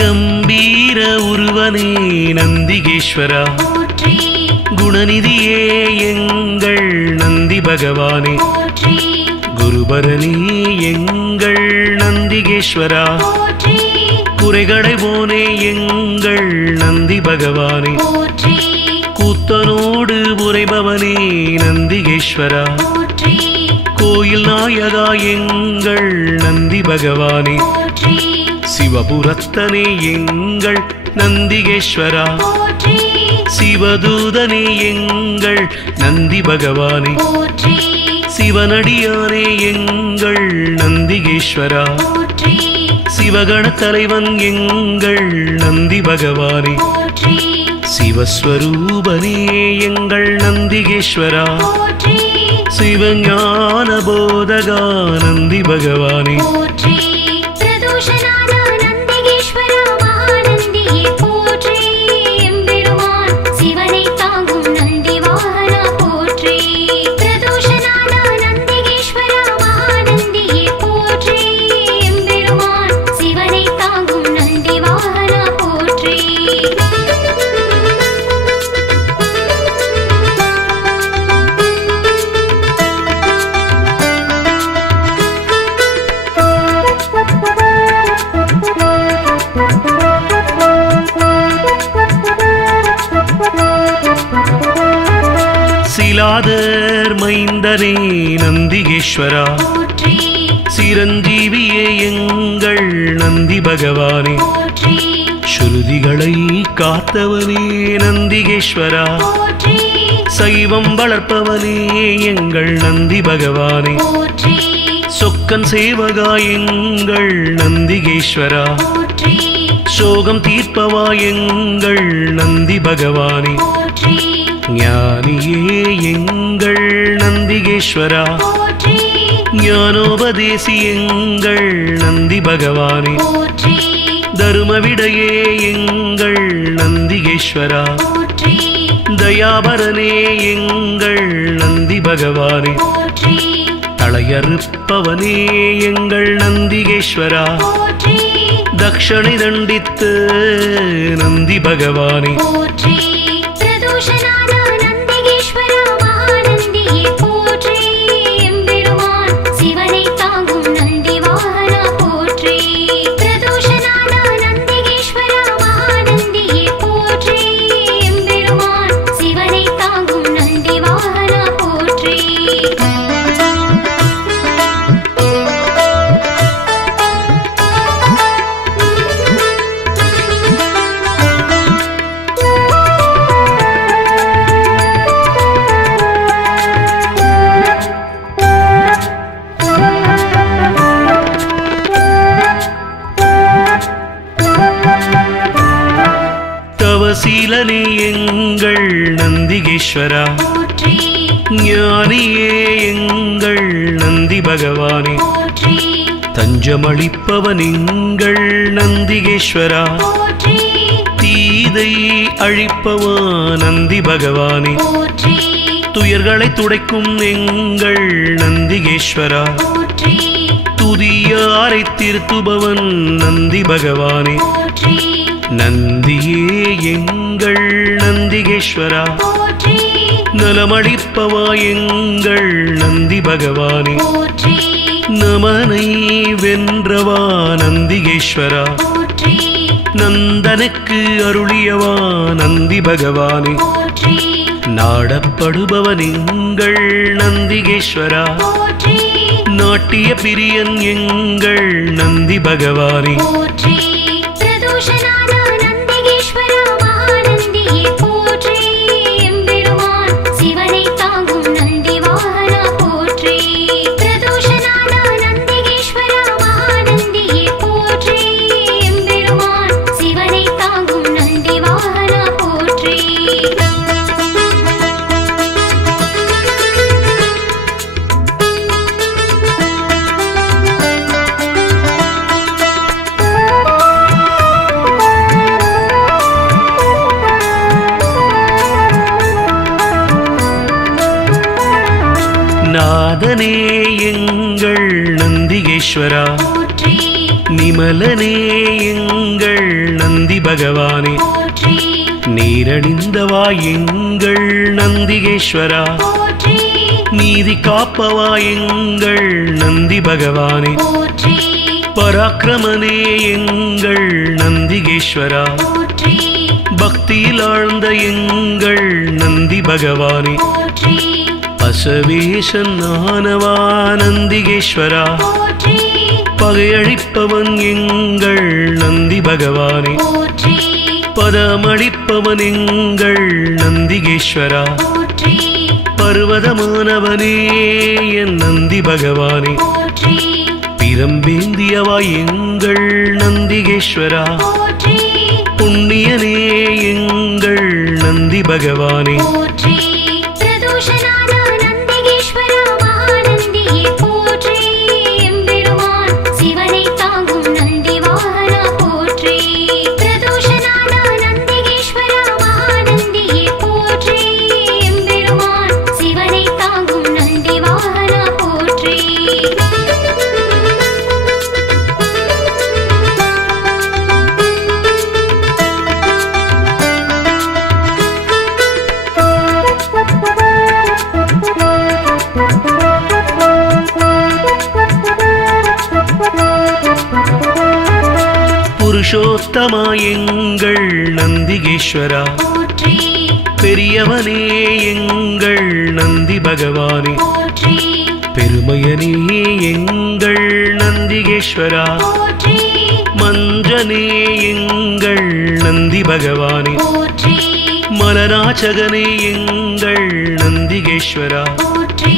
கம்பீர உருவனே நந்திகேஸ்வரா போற்றி குணநிதியே எங்கள் நந்தி பகவானே போற்றி குருபரணி எங்கள் நந்திகேஸ்வரா போற்றி குறைகளைவோனே எங்கள் நந்தி பகவானே போற்றி கூத்தனோடு உரைபவனே நந்திகேஸ்வரா போற்றி கோயில் நாயகா எங்கள் நந்தி பகவானே போற்றி சிவபுரத்தனே எங்கள் நந்திகேஸ்வரா போற்றி சிவதூதனே எங்கள் நந்தி பகவானே போற்றி சிவனடியானே எங்கள் நந்திகேஸ்வரா போற்றி சிவகண தலைவன் எங்கள் நந்தி பகவானே போற்றி சிவஸ்வரூபனே எங்கள் நந்திகேஸ்வரா போற்றி சிவஞான போதகா நந்தி பகவானே போற்றி பிரதோஷநாத நந்திகேஸ்வரா மகாநந்தியே போற்றி எம்பெருமான் சிவனை தாங்கும் நந்தி வாகனா போற்றி பிரதோஷநாத நந்திகேஸ்வரா மகாநந்தியே போற்றி எம்பெருமான் சிவனை தாங்கும் நந்தி வாகனா போற்றி சிலாதர் மைந்தனே நந்திகேஸ்வரா போற்றி சிரஞ்சீவியே எங்கள் நந்தி பகவானே போற்றி ஸ்ருதிகளை காத்தவனே நந்திகேஸ்வரா போற்றி சைவம் வளர்ப்பவனே எங்கள் நந்தி பகவானே போற்றி சொக்கன் சேவகா எங்கள் நந்திகேஸ்வரா போற்றி சோகம் தீர்ப்பவா எங்கள் நந்தி பகவானே போற்றி ஞானியே எங்கள் நந்திகேஸ்வரா போற்றி ஞானோபதேசி எங்கள் நந்தி பகவானே போற்றி தருமவிடையே எங்கள் நந்திகேஸ்வரா போற்றி தயாபரனே எங்கள் நந்தி பகவானே போற்றி தளையறுப்பவனே எங்கள் நந்திகேஸ்வரா போற்றி தக்ஷணை தண்டித்து நந்தி பகவானே போற்றி பிரதோஷநாத நந்திகேஸ்வரா மகாநந்தியே போற்றி எம்பெருமான் சிவனை தாங்கும் நந்தி வாகனா போற்றி பிரதோஷநாத நந்திகேஸ்வரா மகாநந்தியே போற்றி எம்பெருமான் சிவனை தாங்கும் நந்தி வாகனா போற்றி தவசீலனே எங்கள் நந்திகேஸ்வரா போற்றி ஞானியே எங்கள் நந்தி பகவானே போற்றி தஞ்சமளிப்பவன் எங்கள் நந்திகேஸ்வரா போற்றி தீதை அழிப்பவா நந்தி பகவானே போற்றி துயர்களை துடைக்கும் எங்கள் நந்திகேஸ்வரா போற்றி துதியாரை திருத்துபவன் நந்தி பகவானே போற்றி நந்தியே எங்கள் நந்திகேஸ்வரா போற்றி நலமளிப்பவா எங்கள் நந்தி பகவானே போற்றி நமனை வென்றவா நந்திகேஸ்வரா போற்றி நந்தனுக்கு அருளியவா நந்தி பகவானே போற்றி நாடப்படுபவன் எங்கள் நந்திகேஸ்வரா போற்றி நாட்டிய பிரியன் எங்கள் நந்தி பகவானே போற்றி பிரதோஷநாத நந்திகேஸ்வரா மகாநந்தியே போற்றி எம்பெருமான் சிவனை தாங்கும் நந்தி வாகனா போற்றி பிரதோஷநாத நந்திகேஸ்வரா மகாநந்தியே போற்றி எம்பெருமான் சிவனை தாங்கும் நந்தி வாகனா போற்றி நாதனே எங்கள் நந்திகேஸ்வரா போற்றி நிமலனே எங்கள் நந்தி பகவானே போற்றி நீரணிந்தவா எங்கள் நந்திகேஸ்வரா போற்றி நீதி காப்பவா எங்கள் நந்தி பகவானே போற்றி பராக்கிரமனே எங்கள் நந்திகேஸ்வரா போற்றி பக்தியில் ஆழ்ந்த எங்கள் நந்தி பகவானே போற்றி பசவேசன் ஆனவா நந்திகேஸ்வரா போற்றி பகையழிப்பவன் எங்கள் நந்தி பகவானே போற்றி பதமளிப்பவன் எங்கள் நந்திகேஸ்வரா போற்றி பர்வதமானவனே என் நந்தி பகவானே போற்றி பிரம்பேந்தியவா எங்கள் நந்திகேஸ்வரா போற்றி புண்ணியனே எங்கள் நந்தி பகவானே போற்றி பிரதோஷநாத நந்திகேஸ்வரா மகாநந்தியே போற்றி எம்பெருமான் சிவனை தாங்கும் நந்தி வாகனா போற்றி பிரதோஷநாத நந்திகேஸ்வரா மகாநந்தியே போற்றி எம்பெருமான் சிவனை தாங்கும் நந்தி வாகனா போற்றி புருஷோத்தமா எங்கள் நந்திகேஸ்வரா போற்றி பெரியவனே எங்கள் நந்தி பகவானே போற்றி பெருமையனே எங்கள் நந்திகேஸ்வரா போற்றி மஞ்சனே எங்கள் நந்தி பகவானே போற்றி மலராச்சகனே எங்கள் நந்திகேஸ்வரா போற்றி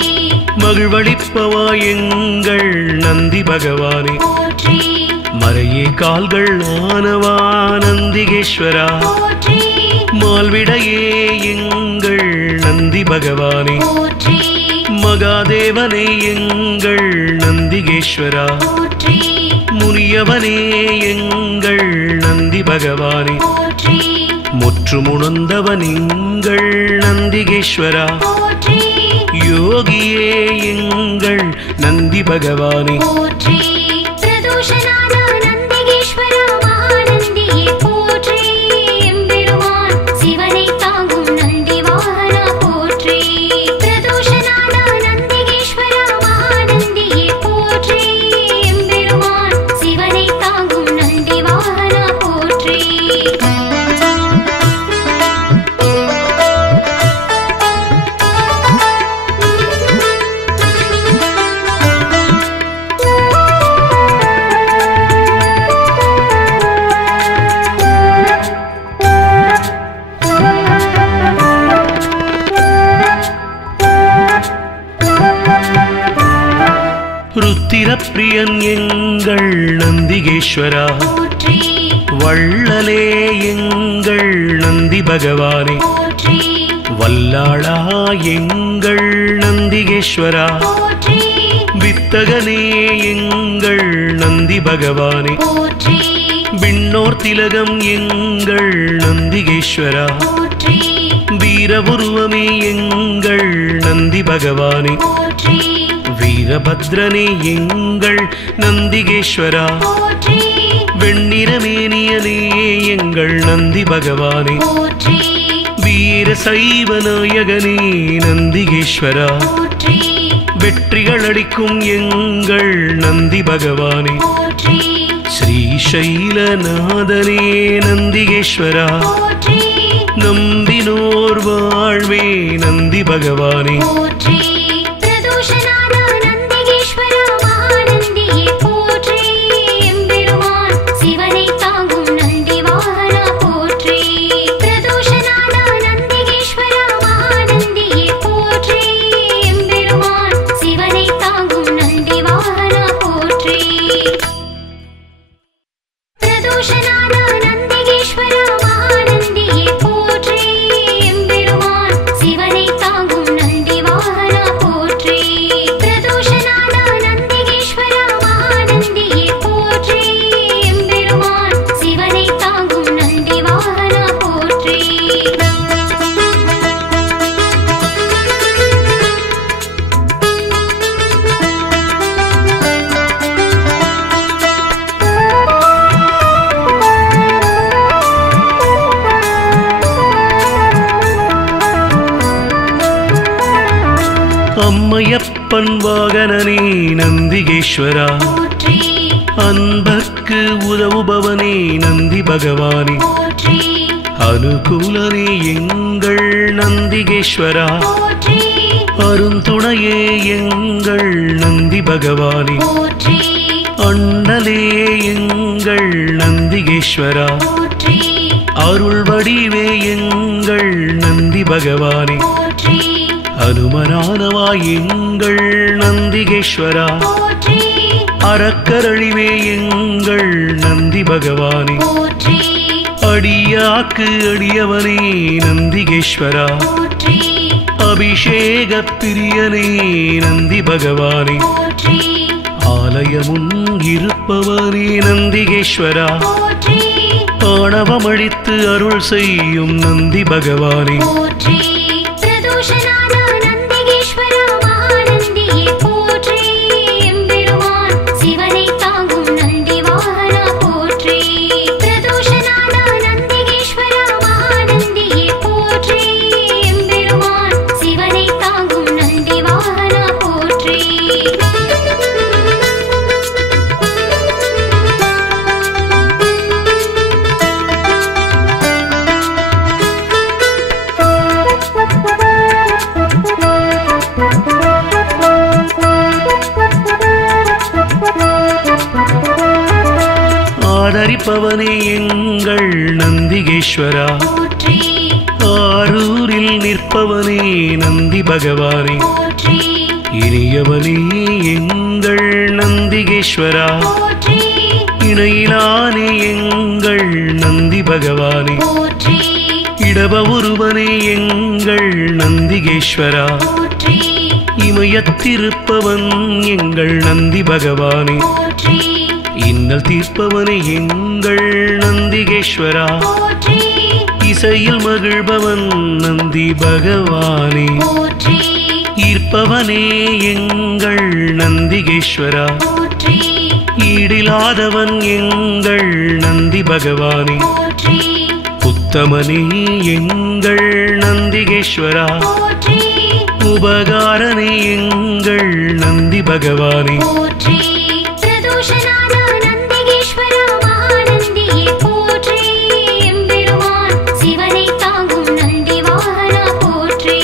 மகிழ்வளிப்பவா எங்கள் நந்தி பகவானே போற்றி மறையே கால்கள் ஆனவா நந்திகேஸ்வரா போற்றி மால்விடையே எங்கள் நந்தி பகவானே போற்றி மகாதேவனே எங்கள் நந்திகேஸ்வரா போற்றி முனியவனே எங்கள் நந்தி பகவானே போற்றி முற்றுமுணர்ந்தவன் எங்கள் நந்திகேஸ்வரா போற்றி யோகியே எங்கள் நந்தி பகவானே போற்றி பிரதோஷநாத நந்திகேஸ்வரா மகாநந்தியே போற்றி எம்பெருமான் சிவனை தாங்கும் நந்தி வாகனா போற்றி பிரதோஷநாத நந்திகேஸ்வரா மகாநந்தியே போற்றி எம்பெருமான் சிவனை தாங்கும் நந்தி வாகனா போற்றி ருத்திரப்பிரியன் எங்கள் நந்திகேஸ்வரா போற்றி வள்ளலே எங்கள் நந்தி பகவானே போற்றி வல்லாளா எங்கள் நந்திகேஸ்வரா போற்றி வித்தகனே எங்கள் நந்தி பகவானே போற்றி விண்ணோர் திலகம் எங்கள் நந்திகேஸ்வரா போற்றி வீரபுருவமே எங்கள் நந்தி பகவானே போற்றி வீரபத்ரனே எங்கள் நந்திகேஸ்வரா போற்றி வெண்ணிறமேனியனே எங்கள் நந்தி பகவானே போற்றி வீர சைவ நாயகனே நந்திகேஸ்வரா போற்றி வெற்றிகள் அளிக்கும் எங்கள் நந்தி பகவானே போற்றி ஸ்ரீசைலநாதனே நந்திகேஸ்வரா போற்றி நம்பினோர் வாழ்வே நந்தி பகவானே போற்றி பிரதோஷநாத நந்திகேஸ்வரா மகாநந்தியே போற்றி எம்பெருமான் சிவனை தாங்கும் நந்தி வாகனா போற்றி பிரதோஷநாத நந்திகேஸ்வரா மகாநந்தியே போற்றி எம்பெருமான் சிவனை தாங்கும் நந்தி வாகனா போற்றி பிரதோஷநாத நந்திகேஸ்வரா மகாநந்தியே போற்றி எம்பெருமான் சிவனை தாங்கும் நந்தி வாகனா போற்றி பிரதோஷநாத நந்திகேஸ்வரா மகாநந்தியே போற்றி எம்பெருமான் சிவனை தாங்கும் நந்தி வாகனா போற்றி அம்மையப்பன் வாகனனே நந்திகேஸ்வரா போற்றி அன்பர்க்கு உதவுபவனே நந்தி பகவானே போற்றி அனுகூலனே எங்கள் நந்திகேஸ்வரா போற்றி அருந்துணையே எங்கள் நந்தி பகவானே போற்றி அண்ணலே எங்கள் நந்திகேஸ்வரா போற்றி அருள் வடிவே எங்கள் நந்தி பகவானே போற்றி அனுமனானவா எங்கள் நந்திகேஸ்வரா போற்றி அறக்கரழிவே எங்கள் நந்தி பகவானே போற்றி அடியாக்கு அடியவனே நந்திகேஸ்வரா போற்றி அபிஷேக பிரியனே நந்தி பகவானே போற்றி ஆலயமுன் இருப்பவனே நந்திகேஸ்வரா போற்றி ஆணவமழித்து அருள் செய்யும் நந்தி பகவானே போற்றி பிரதோஷநாத நந்திகேஸ்வரா மகாநந்தியே போற்றி எம்பெருமான் சிவனை தாங்கும் நந்தி வாகனா போற்றி பிரதோஷநாத நந்திகேஸ்வரா மகாநந்தியே போற்றி எம்பெருமான் சிவனை தாங்கும் நந்தி வாகனா போற்றி ஆதரிப்பவனே எங்கள் நந்திகேஸ்வரா போற்றி ஆரூரில் நிற்பவனே நந்தி பகவானே போற்றி இனியவனே எங்கள் நந்திகேஸ்வரா போற்றி இணையிலானே எங்கள் நந்தி பகவானே போற்றி இடப ஒருவனே எங்கள் நந்திகேஸ்வரா போற்றி இமயத்திருப்பவன் எங்கள் நந்தி பகவானே போற்றி இன்னல் தீர்ப்பவனே எங்கள் நந்திகேஸ்வரா போற்றி இசையில் மகிழ்பவன் நந்தி பகவானே போற்றி ஈர்ப்பவனே எங்கள் நந்திகேஸ்வரா போற்றி ஈடிலாதவன் எங்கள் நந்தி பகவானே போற்றி உத்தமனே எங்கள் நந்திகேஸ்வரா போற்றி உபகாரனே எங்கள் நந்தி பகவானே போற்றி பிரதோஷநாத நந்திகேஸ்வரா மகாநந்தியே போற்றி எம்பெருமான் சிவனை தாங்கும் நந்தி வாகனா போற்றி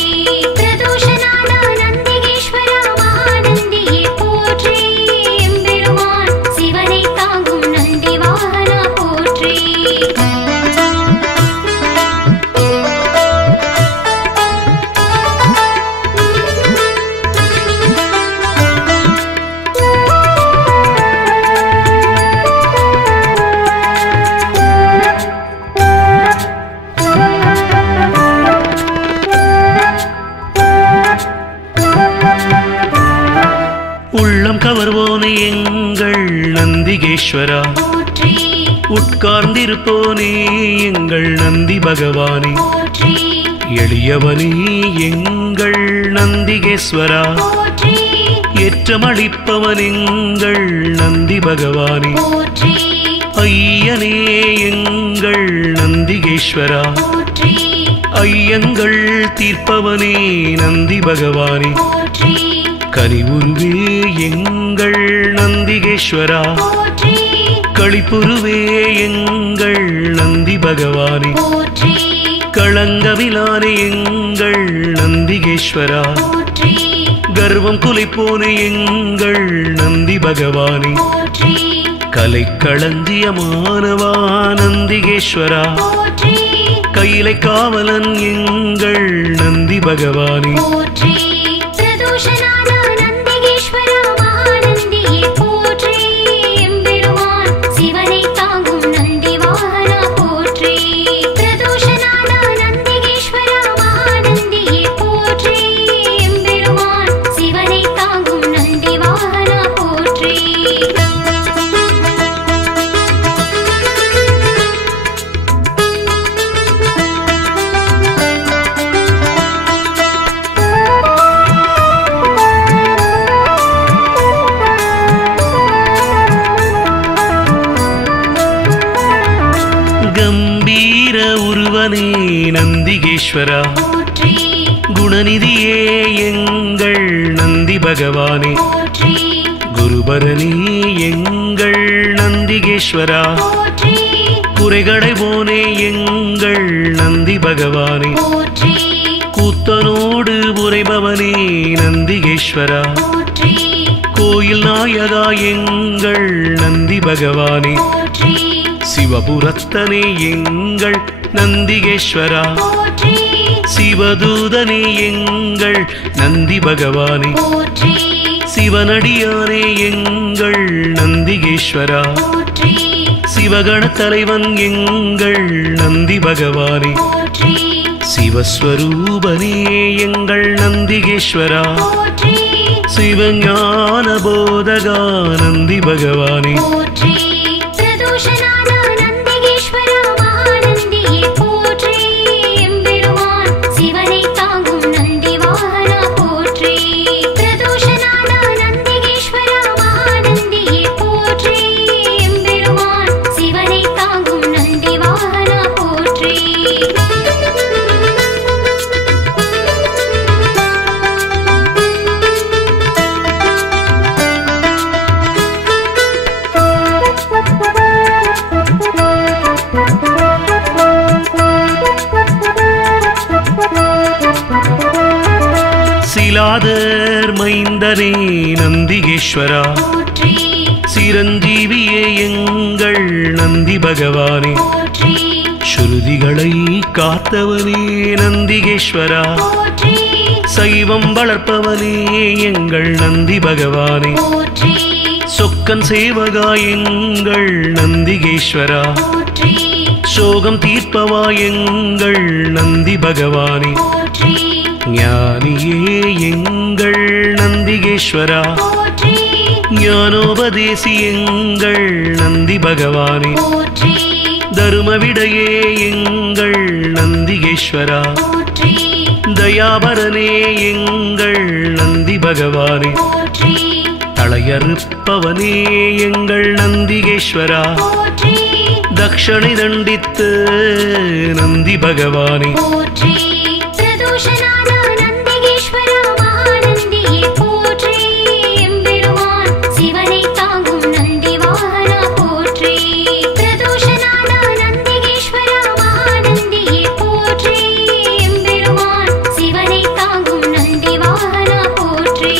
பிரதோஷநாத நந்திகேஸ்வரா மகாநந்தியே போற்றி எம்பெருமான் சிவனை தாங்கும் நந்தி வாகனா போற்றி உள்ளம் கவர்வோனே எங்கள் நந்திகேஸ்வரா போற்றி உட்கார்ந்திருப்போனே எங்கள் நந்தி பகவானே போற்றி எளியவனே எங்கள் நந்திகேஸ்வரா போற்றி ஏற்றமளிப்பவன் எங்கள் நந்தி பகவானே போற்றி ஐயனே எங்கள் நந்திகேஸ்வரா போற்றி ஐயங்கள் தீர்ப்பவனே நந்தி பகவானே போற்றி கனிவுருவே எங்கள் நந்திகேஸ்வரா போற்றி களிப்புருவே எங்கள் நந்தி பகவானே போற்றி களங்கமிலானே எங்கள் நந்திகேஸ்வரா போற்றி கர்வம் குலைப்போனே எங்கள் நந்தி பகவானே போற்றி கலை களஞ்சியமானவா நந்திகேஸ்வரா போற்றி கையிலை காவலன் எங்கள் நந்தி பகவானே போற்றி பிரதோஷநாத நந்திகேஸ்வரா மகாநந்தியே போற்றி எம்பெருமான் சிவனை தாங்கும் நந்தி வாகனா போற்றி பிரதோஷநாத நந்திகேஸ்வரா மகாநந்தியே போற்றி எம்பெருமான் சிவனை தாங்கும் நந்தி வாகனா போற்றி கம்பீர உருவனே நந்திகேஸ்வரா போற்றி குணநிதியே எங்கள் நந்தி பகவானே போற்றி குருபரணி எங்கள் நந்திகேஸ்வரா போற்றி குறைகளைவோனே எங்கள் நந்தி பகவானே போற்றி கூத்தனோடு உரைபவனே நந்திகேஸ்வரா போற்றி கோயில் நாயகா எங்கள் நந்தி பகவானே போற்றி சிவபுரத்தனே எங்கள் நந்திகேஸ்வரா போற்றி சிவதூதனே எங்கள் நந்தி பகவானே போற்றி சிவனடியானே எங்கள் நந்திகேஸ்வரா போற்றி சிவகண தலைவன் எங்கள் நந்தி பகவானே போற்றி சிவஸ்வரூபனே எங்கள் நந்திகேஸ்வரா போற்றி சிவஞான போதகா நந்தி பகவானே போற்றி பிரதோஷநாத நந்திகேஸ்வரா மகாநந்தியே போற்றி எம்பெருமான் சிவனை தாங்கும் நந்தி வாகனா போற்றி பிரதோஷநாத நந்திகேஸ்வரா மகாநந்தியே போற்றி எம்பெருமான் சிவனை தாங்கும் நந்தி வாகனா போற்றி சிலாதர் மைந்தனே நந்திகேஸ்வரா போற்றி சிரஞ்சீவியே எங்கள் நந்தி பகவானே போற்றி ஸ்ருதிகளை காத்தவனே நந்திகேஸ்வரா போற்றி சைவம் வளர்ப்பவனே எங்கள் நந்தி பகவானே போற்றி சொக்கன் சேவகா எங்கள் நந்திகேஸ்வரா போற்றி சோகம் தீர்ப்பவா எங்கள் நந்தி பகவானே போற்றி ஞானியே எங்கள் நந்திகேஸ்வரா போற்றி ஞானோபதேசி எங்கள் நந்தி பகவானே போற்றி தருமவிடையே எங்கள் நந்திகேஸ்வரா போற்றி தயாபரனே எங்கள் நந்தி பகவானே போற்றி தளையறுப்பவனே எங்கள் நந்திகேஸ்வரா போற்றி தக்ஷணை தண்டித்து நந்தி பகவானே போற்றி பிரதோஷநாத நந்திகேஸ்வரா மகாநந்தியே போற்றி எம்பெருமான் சிவனை தாங்கும் நந்தி வாகனா போற்றி பிரதோஷநாத நந்திகேஸ்வரா மகாநந்தியே போற்றி எம்பெருமான் சிவனை தாங்கும் நந்தி வாகனா போற்றி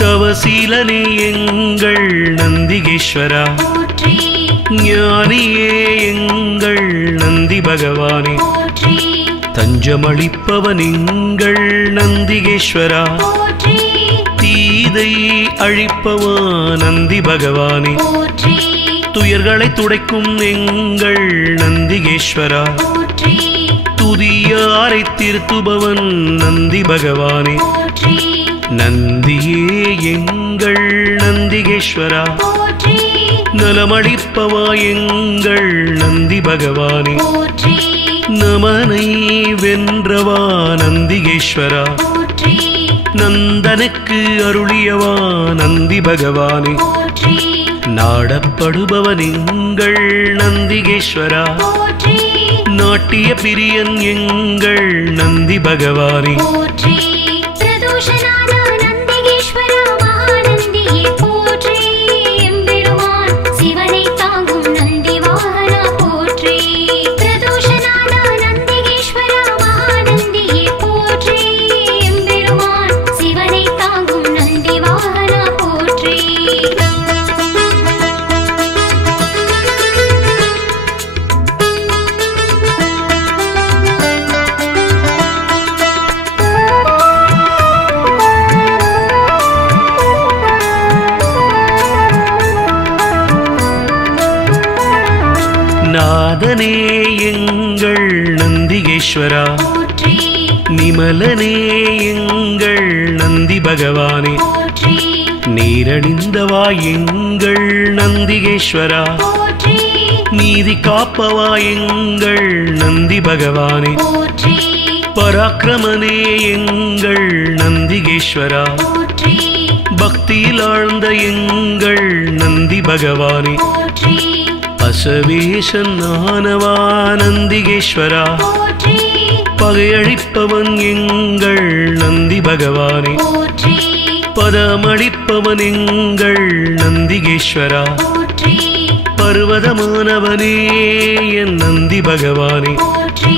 தவசீலனே எங்கள் நந்திகேஸ்வரா போற்றி ஞானியே எங்கள் நந்தி பகவானே போற்றி தஞ்சமளிப்பவன் எங்கள் நந்திகேஸ்வரா போற்றி தீதை அழிப்பவா நந்தி பகவானே போற்றி துயர்களை துடைக்கும் எங்கள் நந்திகேஸ்வரா போற்றி துதியாரை திருத்துபவன் நந்தி பகவானே போற்றி நந்தியே எங்கள் நந்திகேஸ்வரா போற்றி நலமளிப்பவா எங்கள் நந்தி பகவானே போற்றி நமனை வென்றவா நந்திகேஸ்வரா போற்றி நந்தனுக்கு அருளியவா நந்தி பகவானே போற்றி நாடப்படுபவன் எங்கள் நந்திகேஸ்வரா போற்றி நாட்டிய பிரியன் எங்கள் நந்தி பகவானே போற்றி பிரதோஷநாத நந்திகேஸ்வரா மகாநந்தியே போற்றி எம்பெருமான் சிவனை தாங்கும் நந்தி வாகனா போற்றி பிரதோஷநாத நந்திகேஸ்வரா மகாநந்தியே போற்றி எம்பெருமான் சிவனை தாங்கும் நந்தி வாகனா போற்றி நாதனே எங்கள் நந்திகேஸ்வரா போற்றி நிமலனே எங்கள் நந்தி பகவானே போற்றி நீரணிந்தவா எங்கள் நந்திகேஸ்வரா போற்றி நீதி காப்பவா எங்கள் நந்தி பகவானே போற்றி பராக்கிரமனே எங்கள் நந்திகேஸ்வரா போற்றி பக்தியில் ஆழ்ந்த எங்கள் நந்தி பகவானே போற்றி அசவேசன் ஆனவா நந்திகேஸ்வரா போற்றி பகையழிப்பவன் எங்கள் நந்தி பகவானே போற்றி பதமளிப்பவன் எங்கள் நந்திகேஸ்வரா போற்றி பர்வதமானவனே என் நந்தி பகவானே போற்றி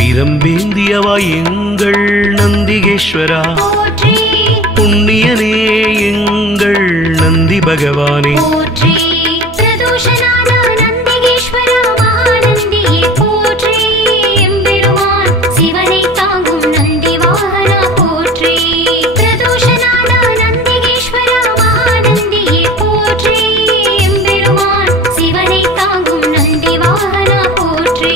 பிரம்பேந்தியவா எங்கள் நந்திகேஸ்வரா போற்றி புண்ணியனே எங்கள் நந்தி பகவானே போற்றி பிரதோஷநாத நந்திகேஸ்வரா மகாநந்தியே போற்றி எம்பெருமான் சிவனை தாங்கும் நந்தி வாகனா போற்றி பிரதோஷநாத நந்திகேஸ்வரா மகாநந்தியே போற்றி எம்பெருமான் சிவனை தாங்கும் நந்தி வாகனா போற்றி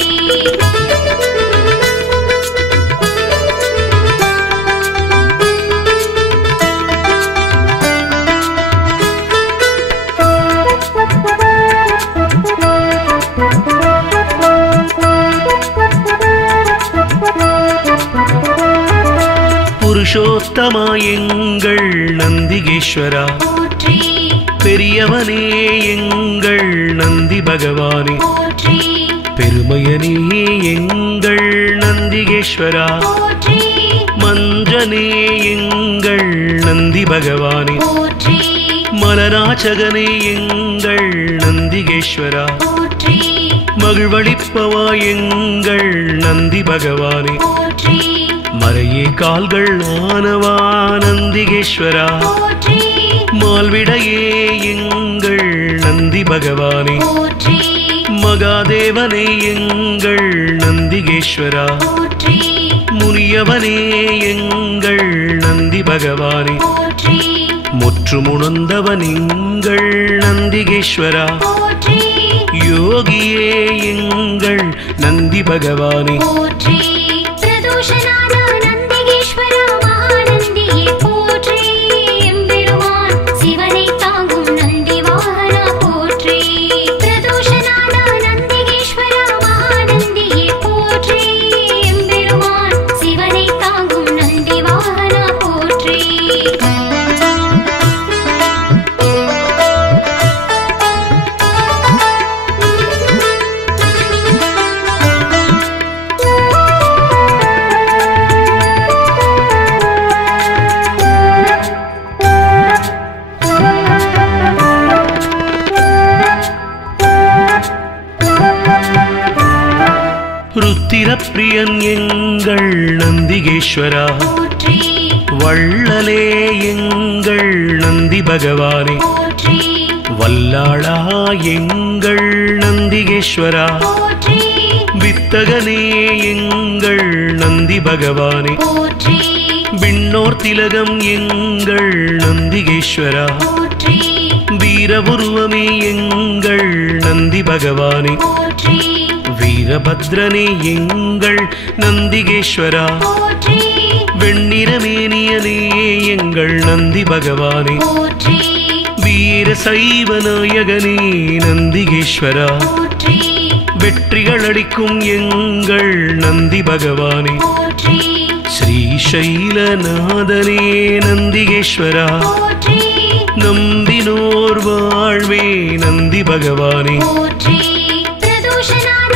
புருஷோத்தமா எங்கள் நந்திகேஸ்வரா போற்றி பெரியவனே எங்கள் நந்தி பகவானே போற்றி பெருமையனே எங்கள் நந்திகேஸ்வரா போற்றி மஞ்சனே எங்கள் நந்தி பகவானே போற்றி மலராச்சகனே எங்கள் நந்திகேஸ்வரா போற்றி மகிழ்வளிப்பவா எங்கள் நந்தி பகவானே போற்றி மறையே கால்கள் ஆனவா நந்திகேஸ்வரா போற்றி மால்விடையே எங்கள் நந்தி பகவானே போற்றி மகாதேவனே எங்கள் நந்திகேஸ்வரா போற்றி முனியவனே எங்கள் நந்தி பகவானே போற்றி முற்றுமுணர்ந்தவன் எங்கள் நந்திகேஸ்வரா போற்றி யோகியே எங்கள் நந்தி பகவானே போற்றி பிரதோஷநாத நந்திகேஸ்வரா மகாநந்தியே போற்றி எம்பெருமான் சிவனை தாங்கும் நந்தி வாகனா போற்றி பிரதோஷநாத நந்திகேஸ்வரா மகாநந்தியே போற்றி எம்பெருமான் சிவனை தாங்கும் நந்தி வாகனா போற்றி ருத்திரப்பிரியன் எங்கள் நந்திகேஸ்வரா போற்றி வள்ளலே எங்கள் நந்தி பகவானே போற்றி வல்லாளா எங்கள் நந்திகேஸ்வரா போற்றி வித்தகனே எங்கள் நந்தி பகவானே போற்றி விண்ணோர் திலகம் எங்கள் நந்திகேஸ்வரா போற்றி வீரபுருவமே எங்கள் நந்தி பகவானே போற்றி வீரபத்ரனே எங்கள் நந்திகேஸ்வரா போற்றி வெண்ணிறமேனியனே எங்கள் நந்தி பகவானே போற்றி வீர சைவ நாயகனே நந்திகேஸ்வரா போற்றி வெற்றிகள் அளிக்கும் எங்கள் நந்தி பகவானே போற்றி ஸ்ரீசைலநாதனே நந்திகேஸ்வரா போற்றி நம்பினோர் வாழ்வே நந்தி பகவானே போற்றி பிரதோஷநாத